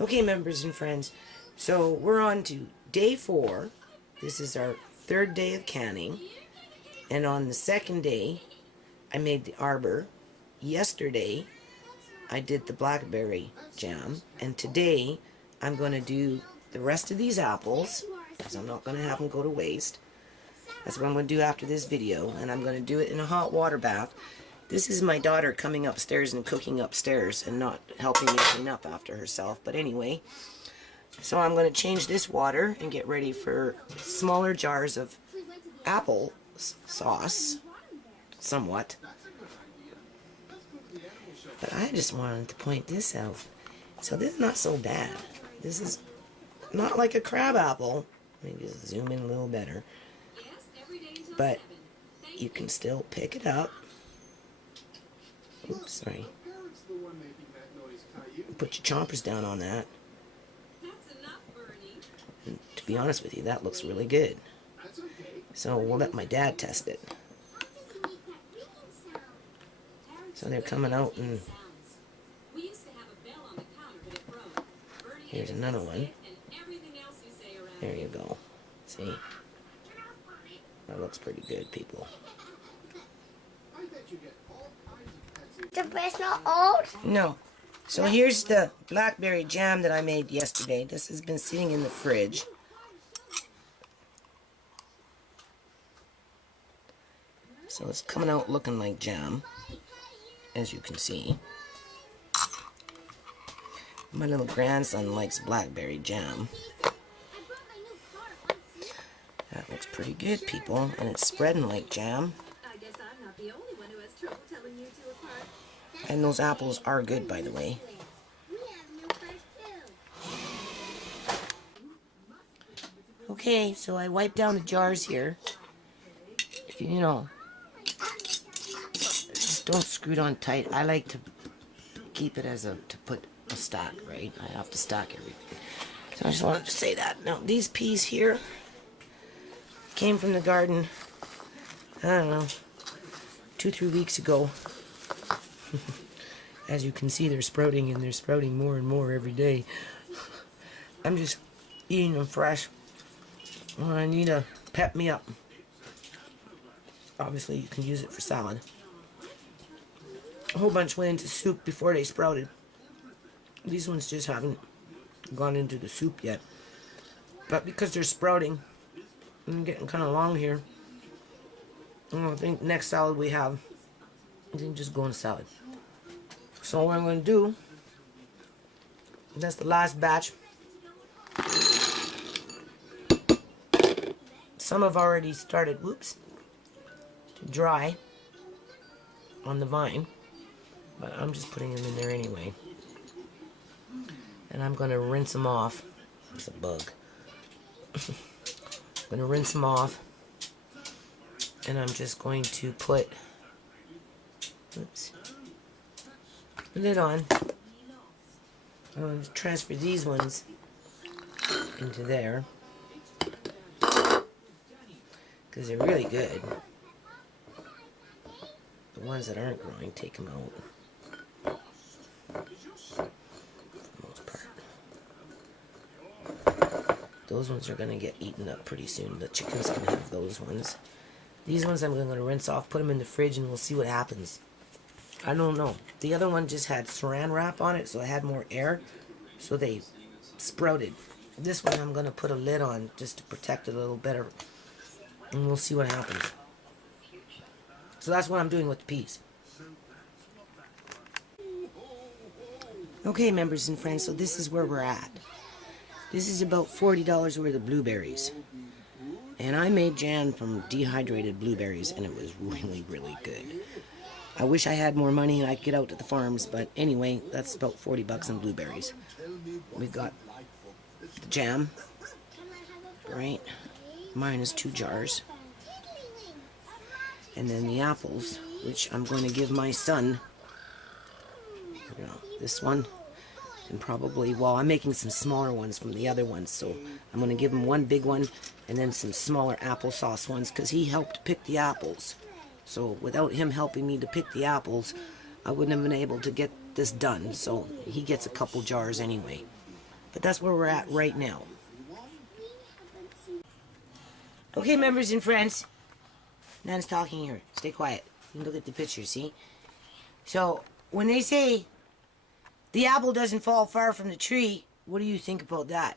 Okay, members and friends, so we're on to day 4. This is our 3rd day of canning, and on the 2nd day I made the arbor. Yesterday I did the blackberry jam, and today I'm going to do the rest of these apples because I'm not going to have them go to waste. That's what I'm going to do after this video, and I'm going to do it in a hot water bath. This is my daughter coming upstairs and cooking upstairs and not helping me clean up after herself. But anyway, so I'm going to change this water and get ready for smaller jars of apple sauce, somewhat. But I just wanted to point this out. So this is not so bad. This is not like a crab apple. Let me just zoom in a little better. But you can still pick it up. Oops, sorry. Put your chompers down on that. And to be honest with you, that looks really good. So we'll let my dad test it. So they're coming out, and here's another one. There you go. See? That looks pretty good, people. The bread's not old? No. So here's the blackberry jam that I made yesterday. This has been sitting in the fridge. So it's coming out looking like jam, as you can see. My little grandson likes blackberry jam. That looks pretty good, people, and it's spreading like jam. And those apples are good, by the way. Okay, so I wiped down the jars here. You know, just don't screw it on tight. I like to keep it as to put a stack, right? I have to stack everything. So I just wanted to say that. Now, these peas here came from the garden, I don't know, 2-3 weeks ago. As you can see, they're sprouting, and they're sprouting more and more every day. I'm just eating them fresh. I need to pep me up. Obviously, you can use it for salad. A whole bunch went into soup before they sprouted. These ones just haven't gone into the soup yet. But because they're sprouting, I'm getting kind of long here. I think next salad we have, I think just go in salad. So what I'm going to do, that's the last batch. Some have already started, whoops, to dry on the vine, but I'm just putting them in there anyway. And I'm going to rinse them off. It's a bug. I'm going to rinse them off, and I'm just going to put, oops, the lid on. I'm going to transfer these ones into there because they're really good. The ones that aren't growing, take them out for the most part. Those ones are going to get eaten up pretty soon. The chickens can have those ones. These ones I'm going to rinse off, put them in the fridge, and we'll see what happens. I don't know. The other one just had saran wrap on it, so it had more air, so they sprouted. This one I'm going to put a lid on just to protect it a little better, and we'll see what happens. So that's what I'm doing with the peas. Okay, members and friends, so this is where we're at. This is about $40 worth of blueberries. And I made jam from dehydrated blueberries, and it was really, really good. I wish I had more money and I could get out to the farms, but anyway, that's about 40 bucks in blueberries. We've got the jam, right? Mine is 2 jars. And then the apples, which I'm going to give my son, you know, this one, and probably, well, I'm making some smaller ones from the other ones, so I'm going to give him one big one and then some smaller applesauce ones, because he helped pick the apples. So without him helping me to pick the apples, I wouldn't have been able to get this done. So he gets a couple jars anyway. But that's where we're at right now. Okay, members and friends. Nan's talking here. Stay quiet. You can look at the picture, see? So, when they say the apple doesn't fall far from the tree, what do you think about that?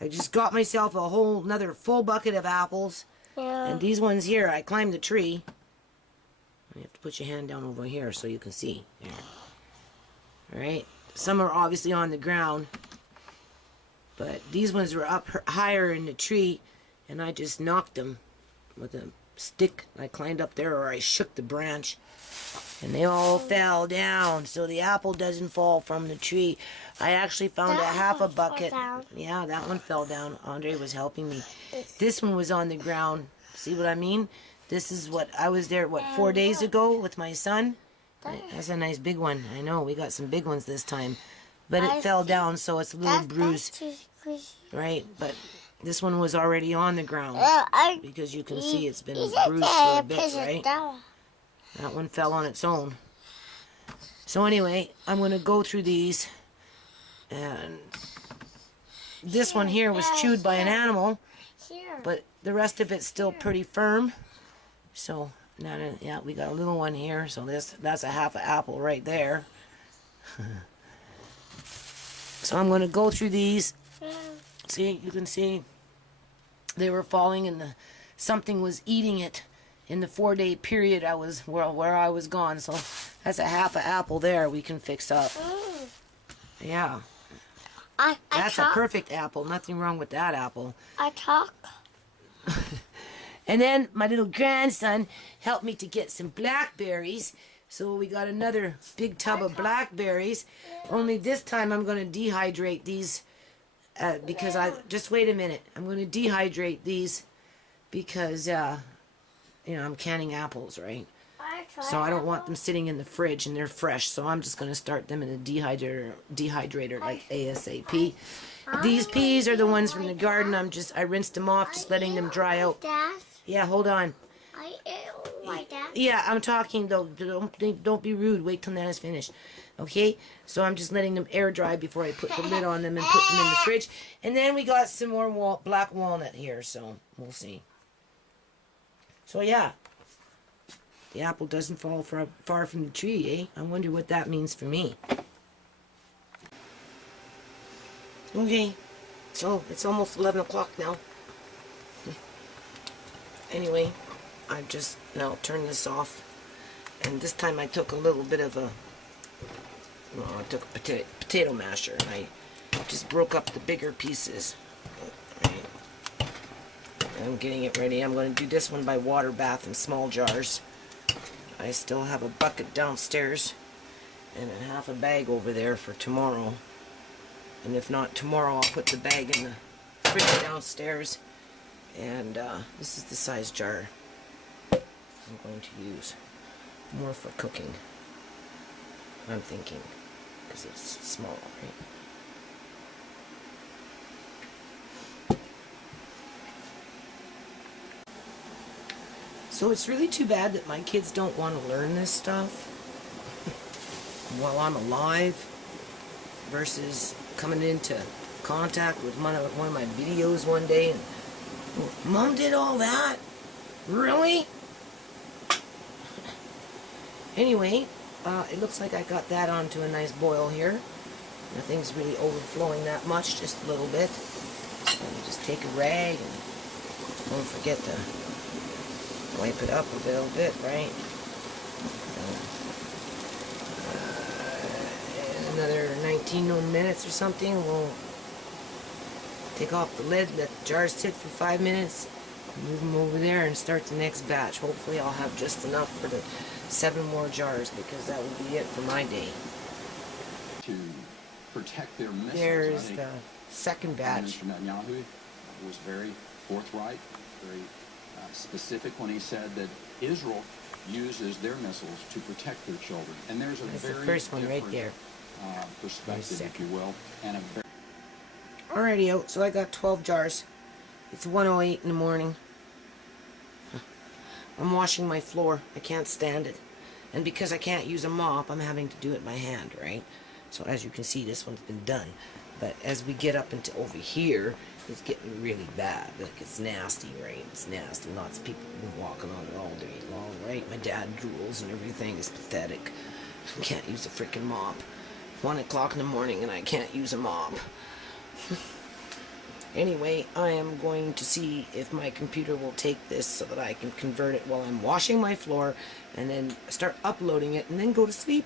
I just got myself a whole another full bucket of apples. Yeah. And these ones here, I climbed the tree. You have to put your hand down over here so you can see. There. Alright? Some are obviously on the ground. But these ones were up higher in the tree. And I just knocked them with a stick. I climbed up there, or I shook the branch. And they all fell down. So the apple doesn't fall from the tree. I actually found a half a bucket. Yeah, that one fell down. Andre was helping me. This one was on the ground. See what I mean? This is what I was there, 4 days ago with my son? That's a nice big one. I know, we got some big ones this time. But it fell down, so it's a little bruised. Right? But this one was already on the ground. Because you can see it's been bruised for a bit, right? That one fell on its own. So anyway, I'm going to go through these. And this one here was chewed by an animal. But the rest of it's still pretty firm. So, now, yeah, we got a little one here. So that's a half an apple right there. So I'm going to go through these. See, you can see they were falling and something was eating it in the 4-day period I was where I was gone. So that's a half an apple there we can fix up. Yeah. That's a perfect apple. Nothing wrong with that apple. I talk. And then my little grandson helped me to get some blackberries. So we got another big tub of blackberries. Only this time I'm going to dehydrate these because just wait a minute. I'm going to dehydrate these because you know, I'm canning apples, right? So I don't want them sitting in the fridge and they're fresh. So I'm just going to start them in a dehydrator like ASAP. These peas are the ones from the garden. I rinsed them off, just letting them dry out. Yeah, hold on. Yeah, I'm talking though. Don't be rude. Wait till Nana's finished. Okay? So I'm just letting them air dry before I put the lid on them and put them in the fridge. And then we got some more black walnut here, so we'll see. So yeah. The apple doesn't fall far from the tree, eh? I wonder what that means for me. Okay. So it's almost 11 o'clock now. Anyway, I've just now turned this off, and this time I took a little bit of I took a potato masher and I just broke up the bigger pieces. I'm getting it ready. I'm going to do this one by water bath in small jars. I still have a bucket downstairs and a half a bag over there for tomorrow. And if not tomorrow, I'll put the bag in the fridge downstairs. And this is the size jar I'm going to use. More for cooking, I'm thinking, because it's small, right? So it's really too bad that my kids don't want to learn this stuff while I'm alive versus coming into contact with one of my videos one day and, Mom did all that? Really? Anyway, it looks like I got that onto a nice boil here. Nothing's really overflowing that much, just a little bit. So just take a rag and don't forget to wipe it up a little bit, right? Another 19 minutes or something, we'll take off the lid, let the jars sit for 5 minutes, move them over there and start the next batch. Hopefully I'll have just enough for the 7 more jars because that will be it for my day. To protect their missiles. There's the second batch. Mr. Netanyahu was very forthright, very specific when he said that Israel uses their missiles to protect their children. And there's a That's very the first one right there. Perspective, if you will, and a very Alrighty out, so I got 12 jars. It's 1:08 in the morning. I'm washing my floor. I can't stand it. And because I can't use a mop, I'm having to do it by hand, right? So as you can see, this one's been done. But as we get up into over here, it's getting really bad. Like, it's nasty, right? It's nasty. Lots of people have been walking on it all day long, right? My dad drools and everything. It's pathetic. I can't use a freaking mop. 1 o'clock in the morning and I can't use a mop. Anyway, I am going to see if my computer will take this so that I can convert it while I'm washing my floor and then start uploading it and then go to sleep.